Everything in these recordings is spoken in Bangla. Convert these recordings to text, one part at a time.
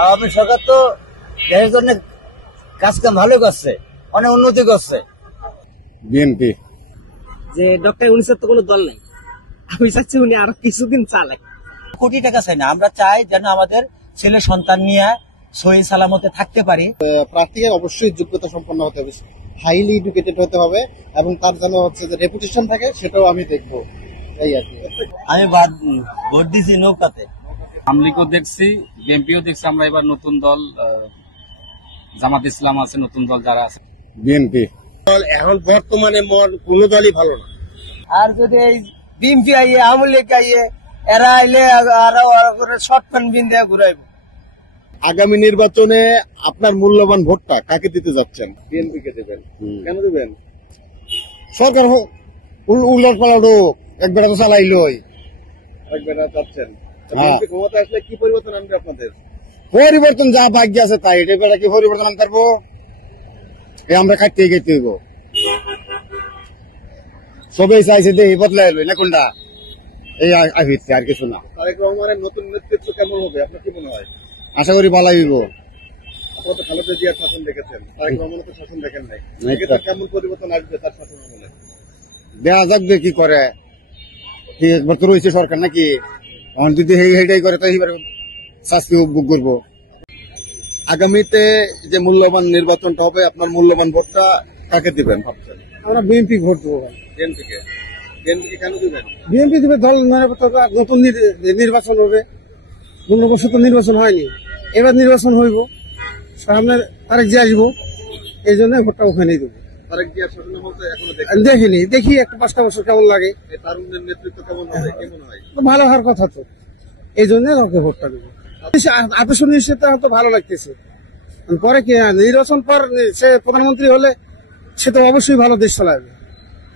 আওয়ামী সরকার তো দেশের জন্য কাজ কাম ভালো করছে, অনেক উন্নতি করছে। বিএনপি। যে ডক্টর ইউনূসের তো কোনো দল নাই, আমি চাচ্ছি উনি আরো কিছুদিন চালায়। কোটি টাকা চাই না, আমরা চাই যেন আমাদের ছেলে সন্তান নিয়ে সহি সালামতে থাকতে পারি। প্রার্থীকে অবশ্যই যোগ্যতা সম্পন্ন হতে হবে, হাইলি এডুকেটেড হতে হবে এবং তার যেন হচ্ছে যে রেপুটেশন থাকে, সেটাও আমি দেখবো। এই আর কি। আমি ভোট দিছি নৌকাতে। আওয়ামী লীগও দেখছি, বিএনপিও দেখছি। আমরা এবার নতুন দল জামাত ইসলাম আছে, নতুন দল যারা আছে। বিএনপি। এখন বর্তমানে কোন দলই ভালো না। আর যদি এই বিএনপি আইয়ে আওয়ামী লীগ আইয়ে এরা আইলে আরো শর্ট প্যান্ট বিন দিয়ে ঘুরাইব। আগামী নির্বাচনে আপনার মূল্যবান ভোটটা কাকে দিতে যাচ্ছেন? বিএনপি কে দেবেন। কেন দেবেন? সরকার উল্লাস পালাট হোক, একবার তো চালাইলই, একবার চাচ্ছেন। ক্ষমতা আসলে কি পরিবর্তন আনবে আপনাদের? পরিবর্তন যা ভাগ্য আছে তাই, এটা কি পরিবর্তন আনতে পারবো? আমরা খাইতে খাইতে হইব। সবাই চাইছে দেখি বদলাই না কোনটা, এই আসছে আর কিছু না। তারেক রহমানের নতুন নেতৃত্ব কেমন হবে আপনার কি মনে হয়? আশা করি ভালো হইব। আপনারা তো খালেদা জিয়ার শাসন দেখেছেন, তারেক রহমানের তো শাসন দেখেন নাই। কেমন পরিবর্তন আসবে তার শাসন আমলে? দেখা যাবে কি করে। একবার তো রয়েছে সরকার নাকি, এখন যদি হেটাই করে তো এইবার শাস্তি ভোগ করবো। আগামীতে যে মূল্যবান নির্বাচনটা হবে, আপনার মূল্যবান ভোটটা কাকে দিবেন ভাবছেন? আমরা বিএনপি ভোট দেবো। বিএনপিকে। বিএনপিকে কেন দিবেন? বিএনপি দিবে দল নতুন নির্বাচন হবে। 15 বছর তো নির্বাচন হয়নি, এবার নির্বাচন হইব, সামনে আরেক যে আসবো, এই জন্য ভোটটা ওখানেই দেবো। আরেক জিয়ার শাসন বলতে এখনো দেখিনি, দেখি একটা 5টা বছর কেমন লাগে, তারুণ্যের নেতৃত্ব কেমন হবে, কেমন হয়, ভালো হওয়ার কথা তো, এই জন্য ওকে ভোটটা দেবো। আকর্ষণীয় সেটা তো ভালো লাগতেছে। পরে কি নির্বাচন পর সে প্রধানমন্ত্রী হলে সে তো অবশ্যই ভালো দেশ চালাবে,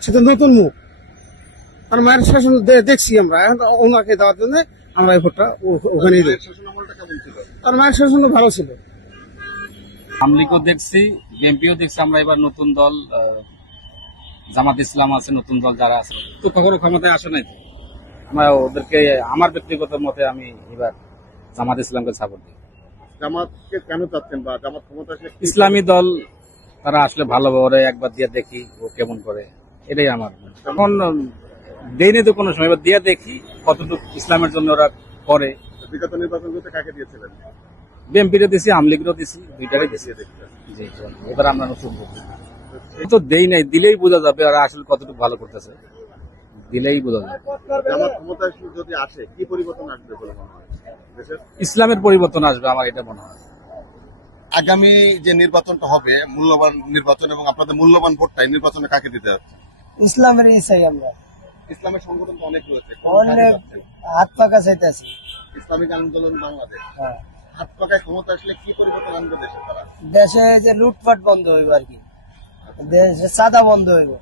সে তো নতুন মুখ। আর মায়ের শাসন দেখছি আমরা, এখন ওনাকে দেওয়ার জন্য আমরা এই ভোটটা ওখানেই দেবো। আর মায়ের শাসন ভালো ছিল। আওয়ামী লীগও দেখছি, বিএনপিও দেখছি। আমরা এবার নতুন দল জামাত ইসলাম আছে, নতুন দল যারা আছে। তো কখনো ক্ষমতায় আসে নাই, আমরা ওদেরকে, আমার ব্যক্তিগত মতে আমি এবার জামাত ইসলামকে সাপোর্ট দিই। জামাতকে কেন চাচ্ছেন, বা জামাত ক্ষমতা আসলে ইসলামী দল তারা আসলে ভালো, ওরা একবার দিয়ে দেখি ও কেমন করে, এটাই আমার। এখন দেয়নি তো কোনো সময়, এবার দিয়ে দেখি কতটুকু ইসলামের জন্য ওরা করে। বিগত নির্বাচনগুলোতে কাকে দিয়েছিলেন? বিএনপিরও দিছি, আওয়ামী লীগেরও দিছি, দুইটারই দিছি। জি, এবার আমরা নতুন তো দেই নাই, দিলেই বোঝা যাবে ওরা আসলে কতটুকু ভালো করতেছে, দিলেই বোঝা যাবে। জামাত ক্ষমতা যদি আসে কি পরিবর্তন আসবে বলে মনে হয়? ইসলামের পরিবর্তন আসবে আমার এটা মনে হয়। আগামী যে নির্বাচনটা হবে, মূল্যবান নির্বাচন, এবং আপনাদের মূল্যবান ভোটটা এই নির্বাচনে কাকে দিতে হবে? ইসলামের চাই আমরা। ইসলামের সংগঠন তো অনেক রয়েছে, হাত পাকা চাইতেছি। ইসলামিক আন্দোলন বাংলাদেশ, হাত পাকায় ক্ষমতা আসলে কি পরিবর্তন আনবে দেশে? তারা দেশে যে লুটপাট বন্ধ হইব আর কি, দেশে চাঁদা বন্ধ হইব,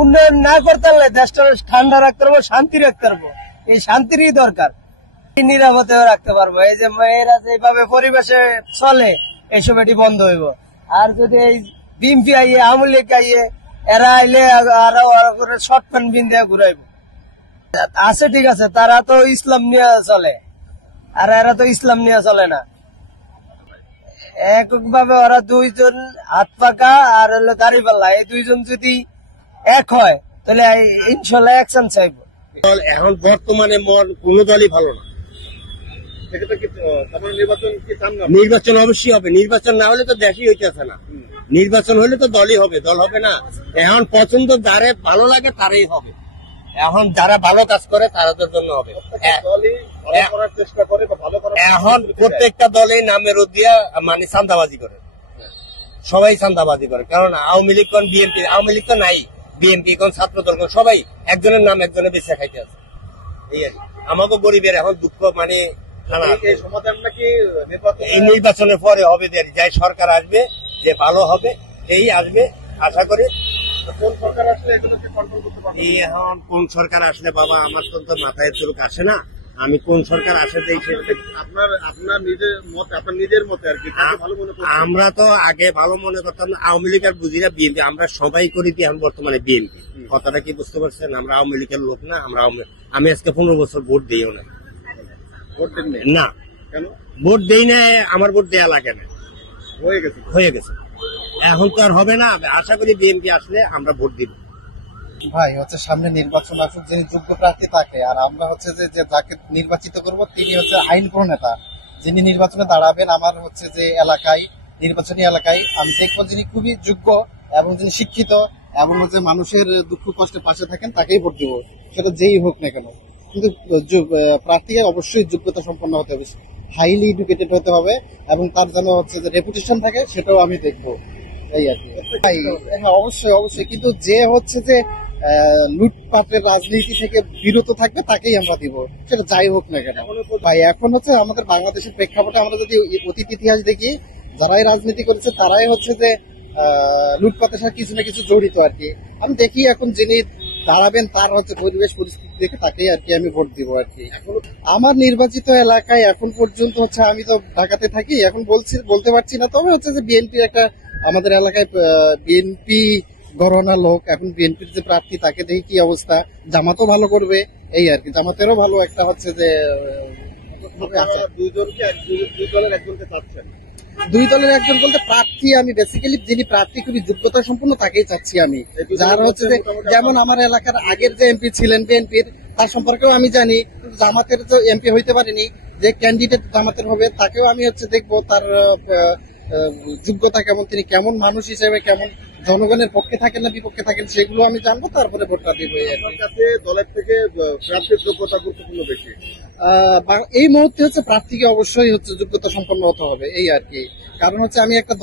উন্নয়ন না করতে পারলে দেশটা ঠান্ডা রাখতে পারবো, শান্তি রাখতে পারবো। এই শান্তিরই দরকার, নিরাপদে রাখতে পারবো। এই যে মেয়েরা যেভাবে পরিবেশে চলে, এইসব এটি বন্ধ হইব। আর যদি এই বিএনপি আইয়ে আওয়ামী লীগ আইয়ে এরা আইলে আরো শর্ট প্যান্ট বিন দিয়ে ঘুরাইব। আছে ঠিক আছে, তারা তো ইসলাম নিয়ে চলে, আর এরা তো ইসলাম নিয়ে চলে না। এককভাবে ওরা দুইজন হাত পাকা আর হলো দাড়িপাল্লা, এই দুইজন যদি এক হয় তাহলে ইনশাল্লাহ অ্যাকশন চাইব। এখন বর্তমানে কোন দলই ভালো না। নির্বাচন অবশ্যই হবে, নির্বাচন না হলে তো দেশই হইতেছে না। নির্বাচন হলে তো দলই হবে, দল হবে না। এখন পছন্দ যারে ভালো লাগে তারাই হবে, এখন যারা ভালো কাজ করে তাদের জন্য হবে। এখন প্রত্যেকটা দলে নামের দিয়া মানে চাঁদাবাজি করে, সবাই চাঁদাবাজি করে। কারণ আওয়ামী লীগ কোন বিএনপি, আওয়ামী লীগ তো নাই, বিএনপি কোন ছাত্র দল কোন, সবাই একজনের নাম একজনের বেঁচে খাইতে আছে। আমাকে গরিবের এখন দুঃখ মানে এই নির্বাচনের পরে হবে, যাই সরকার আসবে যে ভালো হবে এই আসবে আশা করি। কোন সরকার আসলে এখন কোন সরকার আসলে বাবা আমার তো মাথায় চুলক আসে না, আমি কোন সরকার আসে দেখি। আপনার নিজের মত, আপনার নিজের মতে আর কি ভালো মনে করেন? আমরা তো আগে ভালো মনে করতাম আওয়ামী লীগ আর বুঝি না বিএনপি, আমরা সবাই করি কি এখন বর্তমানে বিএনপি। কথাটা কি বুঝতে পারছেন? আমরা আওয়ামী লীগের লোক না, আমরা আমি আজকে 15 বছর ভোট দিইও না। ভোট দেননি না, কেন? ভোট দেই না, আমার ভোট দেয়া লাগে না, হয়ে গেছে। হয়ে গেছে। এখন তো আর হবে না, আশা করি বিএনপি আসলে আমরা ভোট দিব। ভাই হচ্ছে সামনে নির্বাচন আসুক, যিনি যোগ্য প্রার্থী তাকে, আর আমরা হচ্ছে যে যাকে নির্বাচিত করব তিনি হচ্ছে আইন প্রণেতা, যিনি নির্বাচনে দাঁড়াবেন আমার হচ্ছে যে এলাকায়, নির্বাচনী এলাকায় আমি দেখবো যিনি খুবই যোগ্য এবং যিনি শিক্ষিত এবং হচ্ছে মানুষের দুঃখ কষ্টে পাশে থাকেন তাকেই ভোট দিব, সেটা যেই হোক না কেন। কিন্তু প্রার্থীকে অবশ্যই যোগ্যতা সম্পন্ন হতে হবে, হাইলি এডুকেটেড হতে হবে এবং তার যেন হচ্ছে যে রেপুটেশন থাকে সেটাও আমি দেখবো, এই আর কি। হ্যাঁ, অবশ্যই অবশ্যই, কিন্তু যে হচ্ছে যে লুটপাটের রাজনীতি থেকে বিরত থাকবে তাকেই আমরা দিব, সেটা যাই হোক না কেন। ভাই এখন হচ্ছে আমাদের বাংলাদেশের প্রেক্ষাপটে আমরা যদি অতীত ইতিহাস দেখি, যারাই রাজনীতি করেছে তারাই হচ্ছে যে লুটপাটের সাথে কিছু না কিছু জড়িত আর কি। আমি দেখি এখন যিনি দাঁড়াবেন তার হচ্ছে পরিবেশ পরিস্থিতি দেখে তাকেই আর কি আমি ভোট দিব আর কি। আমার নির্বাচিত এলাকায় এখন পর্যন্ত হচ্ছে, আমি তো ঢাকাতে থাকি, এখন বলতে পারছি না, তবে হচ্ছে যে বিএনপির একটা আমাদের এলাকায় বিএনপি গণনা লোক, এখন বিএনপির যে প্রার্থী তাকে দেখি কি অবস্থা, জামাতও ভালো করবে এই আর কি, জামাতেরও ভালো একটা হচ্ছে যে দুই দলের একজনকে চাচ্ছেন? দুই দলের একজন বলতে প্রার্থী আমি বেসিক্যালি যিনি প্রার্থী খুবই যোগ্যতা সম্পন্ন তাকেই চাচ্ছি আমি, যার হচ্ছে যে যেমন আমার এলাকার আগের যে এমপি ছিলেন বিএনপির তার সম্পর্কেও আমি জানি, জামাতের যে এমপি হইতে পারেনি, যে ক্যান্ডিডেট জামাতের হবে তাকেও আমি হচ্ছে দেখবো তার যোগ্যতা কেমন, তিনি কেমন মানুষ হিসেবে, কেমন জনগণের পক্ষে থাকেন না বিপক্ষে থাকেন সেগুলো আমি জানবো, তারপরে ভোটটা দিব। আমার কাছে দলের থেকে প্রার্থীর যোগ্যতা গুরুত্বপূর্ণ বেশি। এই মুহূর্তে হচ্ছে প্রার্থীকে অবশ্যই হচ্ছে যোগ্যতা সম্পন্ন হতে হবে এই আর কি, কারণ হচ্ছে আমি একটা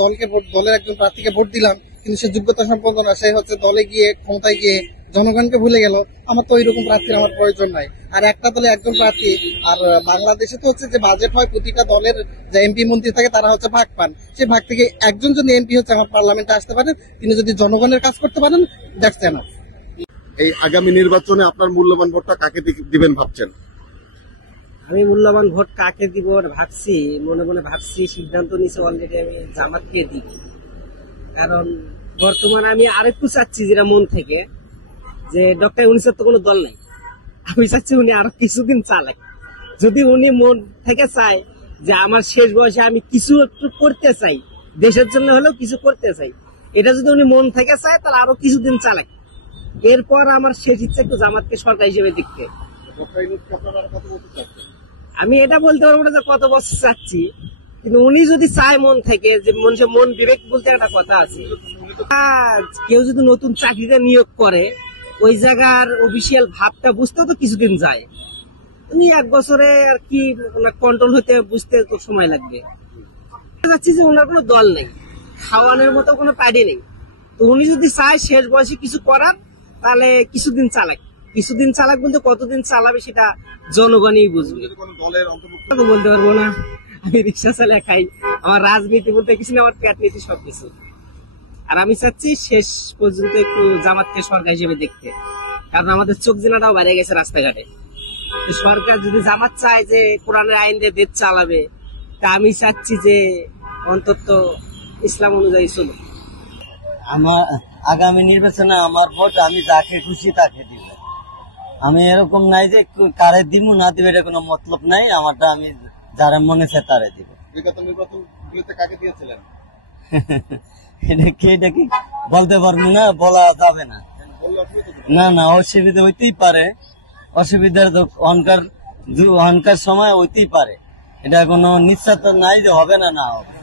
দলের একজন প্রার্থীকে ভোট দিলাম কিন্তু সে যোগ্যতা সম্পন্ন না, সে হচ্ছে দলে গিয়ে ক্ষমতায় গিয়ে জনগণকে ভুলে গেল, আমার তো ওইরকম প্রার্থীর আমার প্রয়োজন নাই। আর একটা দলে একজন প্রার্থী, আর বাংলাদেশে তো হচ্ছে যে বাজেট হয়, প্রতিটা দলের যে এমপি মন্ত্রী থাকে তারা হচ্ছে ভাগ পান, সেই ভাগ থেকে একজন যদি এমপি হচ্ছে আমার পার্লামেন্টে আসতে পারেন, তিনি যদি জনগণের কাজ করতে পারেন, দ্যাটস এনাফ। এই আগামী নির্বাচনে আপনার মূল্যবান ভোটটা কাকে দিবেন ভাবছেন? আমি মূল্যবান ভোট কাকে দিব ভাবছি, মনে মনে ভাবছি, সিদ্ধান্ত নিয়েছি অলরেডি আমি জামাতকে দিব। কারণ বর্তমানে আমি আরেকটু চাচ্ছি যেটা মন থেকে, যে ডক্টর ইউনূসের তো কোনো দল নাই, আমি চাচ্ছি উনি আরো কিছুদিন চালাক। যদি উনি মন থেকে চায় যে আমার শেষ বয়সে আমি কিছু একটু করতে চাই, দেশের জন্য হলেও কিছু করতে চাই, এটা যদি উনি মন থেকে চায় তাহলে আরো কিছুদিন চালাক। এরপর আমার শেষ ইচ্ছা একটু জামাতকে সরকার হিসেবে দেখতে। আমি এটা বলতে পারবো না যে কত বছর চাচ্ছি, কিন্তু উনি যদি চায় মন থেকে, যে মানুষের মন বিবেক বলতে একটা কথা আছে, কেউ যদি নতুন চাকরিতে নিয়োগ করে ওই জায়গার অফিসিয়াল ভাবটা বুঝতে তো কিছুদিন যায়, উনি 1 বছরে আর কি কন্ট্রোল হতে বুঝতে তো সময় লাগবে। যাচ্ছি যে ওনার কোনো দল নেই, খাওয়ানোর মতো কোনো পার্টি নেই, তো উনি যদি চায় শেষ বয়সে কিছু করার তাহলে কিছুদিন চালাক বলতে কতদিন চালাবে সেটা জনগণই বুঝবে। বলতে পারবো না, আমি রিক্সা চালিয়ে খাই, আমার রাজনীতি বলতে কিছু না, আমার পেট নীতি সবকিছু। আর আমি চাচ্ছি শেষ পর্যন্ত একটু জামাতকে সরকার হিসেবে দেখতে, কারণ আমাদের চোখ জেলাটাও বেড়ে গেছে রাস্তাঘাটে। সরকার যদি জামাত চায় যে কোরআনের আইন দিয়ে দেশ চালাবে, তা আমি চাচ্ছি যে অন্তত ইসলাম অনুযায়ী চলুক। আমার আগামী নির্বাচনে আমার ভোট আমি যাকে খুশি তাকে দিব। আমি এরকম নাই যে কারে দিব না দিব, এটা কোনো মতলব নাই। আমারটা আমি যারা মনে চায় তারে দিব। বিগত নির্বাচনগুলোতে কাকে দিয়েছিলেন? এটা কি বলতে পারবো না, বলা যাবে না। না অসুবিধা হইতেই পারে, অসুবিধার তো অহংকার সময় হইতেই পারে, এটা কোনো নিশ্চয়তা নাই যে হবে না না হবে।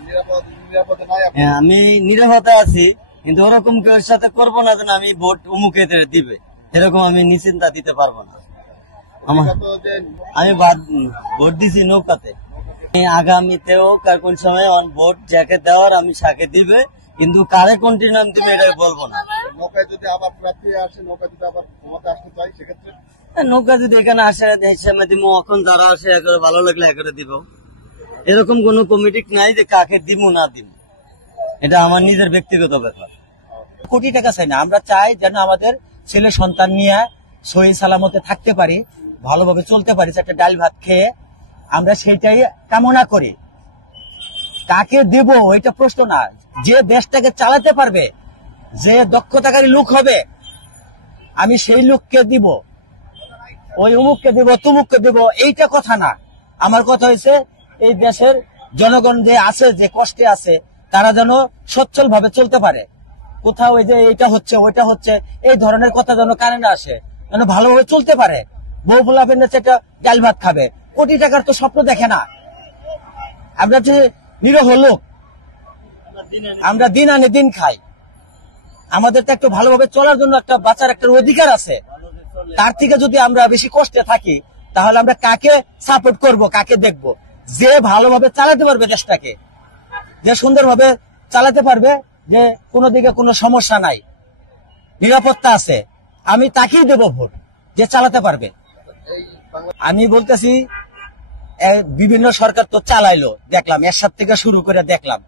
হ্যাঁ, আমি নিরাপদে আছি, কিন্তু ওরকম কেউ সাথে করবো না যে আমি ভোট উমুকে দিবে, এরকম আমি নিশ্চিন্তা দিতে পারবো না। আমি ভোট দিছি নৌকাতে, আগামীতেও কোন সময় ভোট যাকে দেওয়ার আমি সাকে দিবে, কিন্তু কারে কোনটি নাম দিবে এটা বলবো না। নৌকায় যদি আবার প্রার্থী আসে, নৌকা যদি আবার ক্ষমতা আসতে চাই সেক্ষেত্রে নৌকা যদি এখানে আসে হিসাবে দিব, এখন যারা আসে একবারে ভালো লাগলে একবারে দিব। এরকম কোন কমিটি নাই যে কাকে দিব না দিব, এটা আমার নিজের ব্যক্তিগত ব্যাপার। কোটি টাকা চাই না, আমরা চাই যেন আমাদের ছেলে সন্তান নিয়ে সহি সালামতে থাকতে পারি, ভালোভাবে চলতে পারি, একটা ডাল ভাত খেয়ে, আমরা সেটাই কামনা করি। কাকে দেব এটা প্রশ্ন না, যে দেশটাকে চালাতে পারবে, যে দক্ষতাকারী লোক হবে, আমি সেই লোককে দিব। ওই অমুককে দিব তুমুককে দিব এইটা কথা না। আমার কথা হয়েছে এই দেশের জনগণ যে আছে, যে কষ্টে আছে, তারা যেন সচ্ছল ভাবে চলতে পারে। কোথাও এই যে এটা হচ্ছে ওইটা হচ্ছে এই ধরনের কথা যেন কানে না আসে, যেন ভালোভাবে চলতে পারে। বউ ফুলাফের নেছে একটা ডাল ভাত খাবে, কোটি টাকার তো স্বপ্ন দেখে না। আমরা যে নিরহ লোক, আমরা দিন আনে দিন খাই, আমাদের তো একটু ভালোভাবে চলার জন্য একটা বাঁচার একটা অধিকার আছে। তার থেকে যদি আমরা বেশি কষ্টে থাকি তাহলে আমরা কাকে সাপোর্ট করব, কাকে দেখব? যে ভালোভাবে চালাতে পারবে দেশটাকে, যে সুন্দরভাবে চালাতে পারবে, যে কোনো দিকে কোনো সমস্যা নাই, নিরাপত্তা আছে, আমি তাকেই দেব ভোট, যে চালাতে পারবে। আমি বলতেছি বিভিন্ন সরকার তো চালাইলো, দেখলাম এরশাদ থেকে শুরু করে দেখলাম,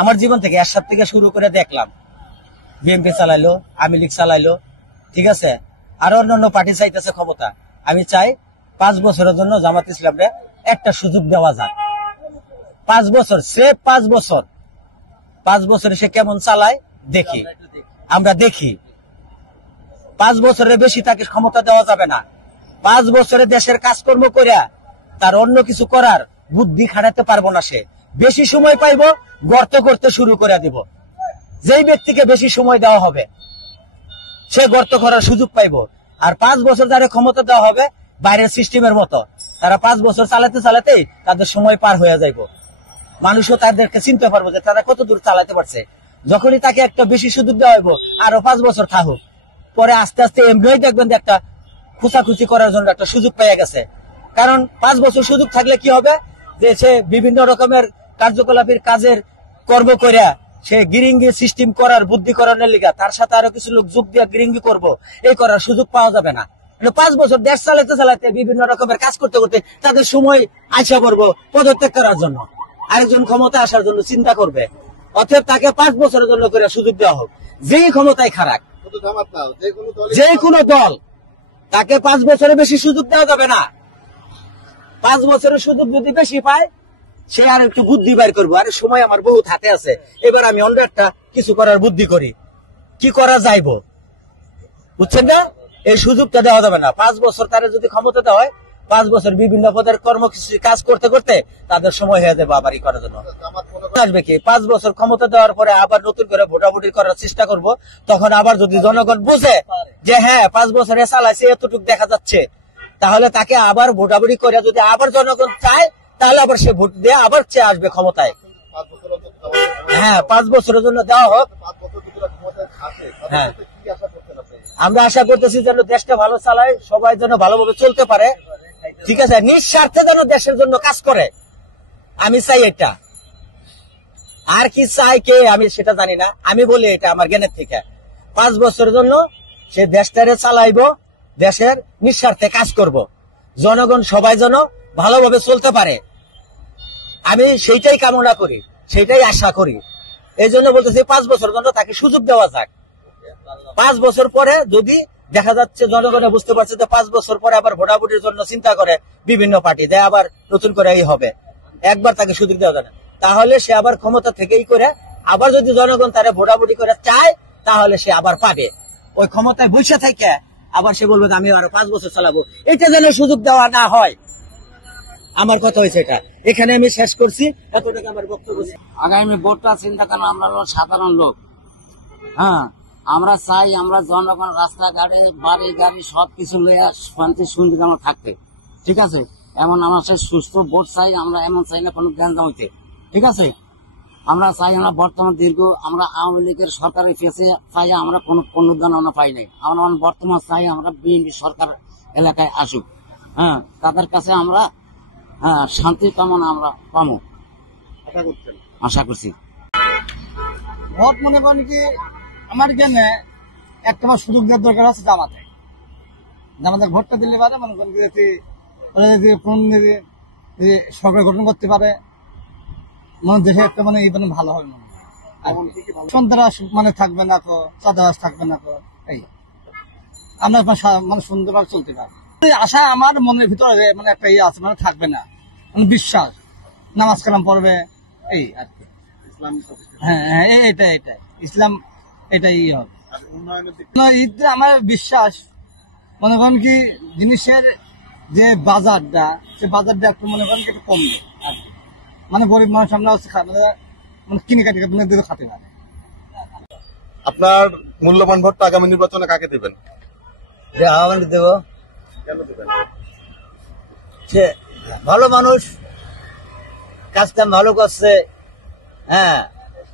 আমার জীবন থেকে এরশাদ থেকে শুরু করে দেখলাম, বিএনপি চালাইলো, আওয়ামী লীগ চালাইলো, ঠিক আছে, আর অন্যান্য পার্টি চাইতেছে ক্ষমতা। আমি চাই 5 বছরের জন্য জামাত ইসলামে একটা সুযোগ দেওয়া যাক। 5 বছর, সে 5 বছরে সে কেমন চালায় দেখি, আমরা দেখি। 5 বছরের বেশি তাকে ক্ষমতা দেওয়া যাবে না। 5 বছরে দেশের কাজকর্ম করে তার অন্য কিছু করার বুদ্ধি খাটাতে পারবো না। সে বেশি সময় পাইব, গর্ত করতে শুরু করে দিব। যেই ব্যক্তিকে বেশি সময় দেওয়া হবে সে গর্ত করার সুযোগ পাইব। আর 5 বছর যারা ক্ষমতা দেওয়া হবে বাইরের সিস্টেমের মতো, তারা 5 বছর চালাতে চালাতেই তাদের সময় পার হয়ে যাইব। মানুষও তাদেরকে চিনতে পারবো যে তারা কত দূর চালাতে পারছে। যখনই তাকে একটা বেশি সুযোগ দেওয়া হইব, আরো 5 বছর থাকুক, পরে আস্তে আস্তে এমনিই দেখবেন যে একটা খুচাখুচি করার জন্য একটা সুযোগ পেয়ে গেছে। কারণ 5 বছর সুযোগ থাকলে কি হবে, যে সে বিভিন্ন রকমের কার্যকলাপের কাজের কর্ম করিয়া সে গিরিঙ্গি সিস্টেম করার বুদ্ধি করানোর লিগা তার সাথে আরো কিছু লোক যোগ দিয়ে গিরিঙ্গি করবো, এই করার সুযোগ পাওয়া যাবে না। 5 বছর দেশ চালাতে চালাতে বিভিন্ন রকমের কাজ করতে করতে তাদের সময় আশা করবো পদত্যাগ করার জন্য, আরেকজন ক্ষমতা আসার জন্য চিন্তা করবে। অতএব তাকে 5 বছরের জন্য করে সুযোগ দেওয়া হোক। যেই ক্ষমতায় খারাপ, যে কোনো দল, তাকে 5 বছরের বেশি সুযোগ দেওয়া যাবে না। 5 বছরের সুযোগ যদি বেশি পায়, সে আর একটু বুদ্ধি বাইর করবো, আরে সময় আমার বহুত হাতে আছে, এবার আমি অন্য একটা কিছু করার বুদ্ধি করি, কি করা যাইব, বুঝছেন না? এই সুযোগটা দেওয়া যাবে না। 5 বছর তারা যদি ক্ষমতা দেওয়া হয়, 5 বছর বিভিন্ন পদের কর্মসূচি কাজ করতে করতে তাদের সময় হয়ে যাবে আবার ই করার জন্য। আসবে কি 5 বছর ক্ষমতা দেওয়ার পরে আবার নতুন করে ভোটাভুটি করার চেষ্টা করব, তখন আবার যদি জনগণ বুঝে যে হ্যাঁ 5 বছরে চালাইছে এতটুকু দেখা যাচ্ছে, তাহলে তাকে আবার ভোটাভুটি করে যদি আবার জনগণ চায়, তাহলে আবার সে ভোট দিয়ে আবার চেয়ে আসবে ক্ষমতায়। হ্যাঁ, 5 বছরের জন্য দেওয়া হোক। হ্যাঁ, আমরা আশা করতেছি যেন দেশটা ভালো চালায়, সবাই যেন ভালোভাবে চলতে পারে, ঠিক আছে, নিঃস্বার্থে যেন দেশের জন্য কাজ করে। আমি চাই এটা। আর কি চাই কে আমি সেটা জানি না, আমি বলি এটা আমার জ্ঞানের থেকে। 5 বছরের জন্য সে দেশটারে চালাইব, দেশের নিঃস্বার্থে কাজ করব, জনগণ সবাই যেন ভালোভাবে চলতে পারে। আমি সেইটাই কামনা করি, সেইটাই আশা করি। এই জন্য বলতেছি 5 বছরের জন্য তাকে সুযোগ দেওয়া যাক। 5 বছর পরে যদি দেখা যাচ্ছে জনগণে বুঝতে পারছে যে 5 বছর পরে আবার ভোটাভুটির জন্য চিন্তা করে বিভিন্ন পার্টি দেয়, আবার নতুন করে এই হবে, একবার তাকে সুযোগ দেওয়া যায় না, তাহলে সে আবার ক্ষমতা থেকেই করে আবার যদি জনগণ তারা ভোটাভুটি করে চায়, তাহলে সে আবার পাবে। ওই ক্ষমতায় বসে থেকে আবার সে বলবে আমি আরো 5 বছর চালাবো, এটা যেন সুযোগ দেওয়া না হয়। আমার কথা হয়েছে এটা, এখানে আমি শেষ করছি, এতটুকু আমার বক্তব্য। আগামী ভোটটা চিন্তা করেন, আমরা হলো সাধারণ লোক। হ্যাঁ, আমরা চাই আমরা জনগণ রাস্তাঘাটে বাড়ি গাড়ি সবকিছু লইয়া শান্তি সুন্দর আমরা থাকতে, ঠিক আছে। এমন আমরা সুস্থ ভোট চাই, আমরা এমন চাই না কোনো গ্যাঞ্জাম হইতে, ঠিক আছে। আমরা চাই আমরা বর্তমান দীর্ঘ আমরা আওয়ামী লীগের সরকারের কাছে চাই আমরা কোনো অনুদান আমরা পাই নাই, আমরা বর্তমান চাই আমরা বিএনপি সরকার এলাকায় আসুক। হ্যাঁ, তাদের কাছে আমরা শান্তি কামনা আমরা পাবো, আশা করছি। ভোট মনে করেন কি আমার জ্ঞানে একটা সুযোগ দেওয়ার দরকার আছে জামাতে। জামাতে ভোটটা দিলে পারে মনে করেন যদি সরকার গঠন করতে পারে, মানে দেশে একটা মানে এই ভালো হবে, সন্ত্রাস মানে থাকবে না তো, চাঁদাবাজ থাকবে না তো, এই আমরা মানে সুন্দরভাবে চলতে পারবো। আশা আমার মনের ভিতরে মানে একটা ইয়ে আছে, মানে থাকবে না, মানে বিশ্বাস, নামাজ কালাম পড়বে, এই আর কি। হ্যাঁ হ্যাঁ, এটাই ইসলাম, এটাই হবে আমার বিশ্বাস। মনে করেন কি জিনিসের যে বাজারটা, সে বাজারটা একটু মনে করেন একটু কমবে, মানে গরিব মানুষ আমরা হচ্ছে মানে কিনে কাটি দিতে খাতে না। আপনার মূল্যবান ভোটটা আগামী নির্বাচনে কাকে দিবেন? যে আহ্বান দেব, কেন দিবেন? সে ভালো মানুষ, কাজ কাম ভালো করছে, হ্যাঁ,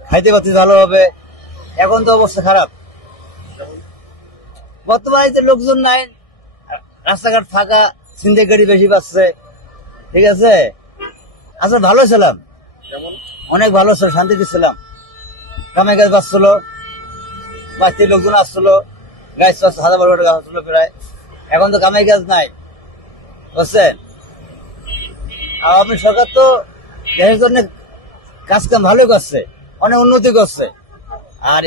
খাইতে পাতি ভালো হবে। এখন তো অবস্থা খারাপ, বর্তমানে তো লোকজন নাই, রাস্তাঘাট ফাঁকা, ছিনতাই গাড়ি বেশি পাচ্ছে, ঠিক আছে। আচ্ছা ভালো ছিলাম, অনেক ভালো ছিল, শান্তিতে ছিলাম, কামাই কাজ বাঁচছিল, বাড়িতে লোকজন আসছিল, গাছ পাচ্ছে, 1000-1200 টাকা আসছিল প্রায়। এখন তো কামাই কাজ নাই, বুঝছেন। আওয়ামী সরকার তো দেশের জন্য কাজ কাম ভালো করছে, অনেক উন্নতি করছে। আর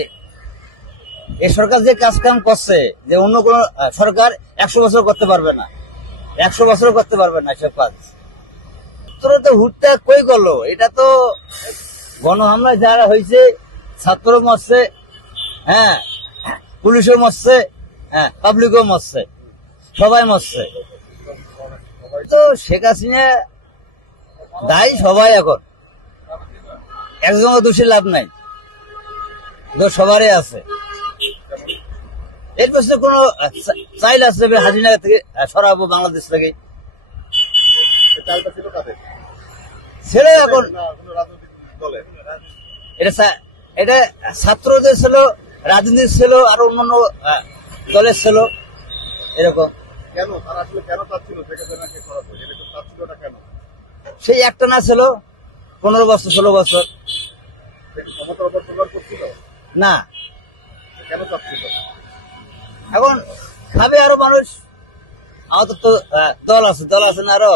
এই সরকার যে কাজ কাম করছে, যে অন্য কোন সরকার 100 বছর করতে পারবে না, 100 বছর করতে পারবে না এসব কাজ। তোরা তো হুটটা কই করলো, এটা তো গণহামলা যারা হয়েছে, ছাত্র মরছে, হ্যাঁ, পুলিশও মরছে, হ্যাঁ, পাবলিকও মরছে, সবাই মরছে। তো শেখ হাসিনা দায়ী সবাই, এখন একজন দোষী লাভ নাই, দোষ সবারই আছে। এর পেছনে কোন চাইল আছে হাসিনা থেকে সরাবো বাংলাদেশ থেকে? ছেলে এখন এটা ছাত্রদের ছিল, রাজনীতি ছিল, আর অন্যান্য দলের ছিল, এরকম। কেন তারা আসলে কেন চাচ্ছিল শেখ হাসিনাকে সরাতে? এটা তো চাচ্ছিল না কেন? সেই একটা না ছিল 15 বছর 16 বছর ক্ষমতার অপব্যবহার করছিল না, কেন চাচ্ছিল? এখন খাবে আরো মানুষ, আমাদের তো দল আছে না আরো,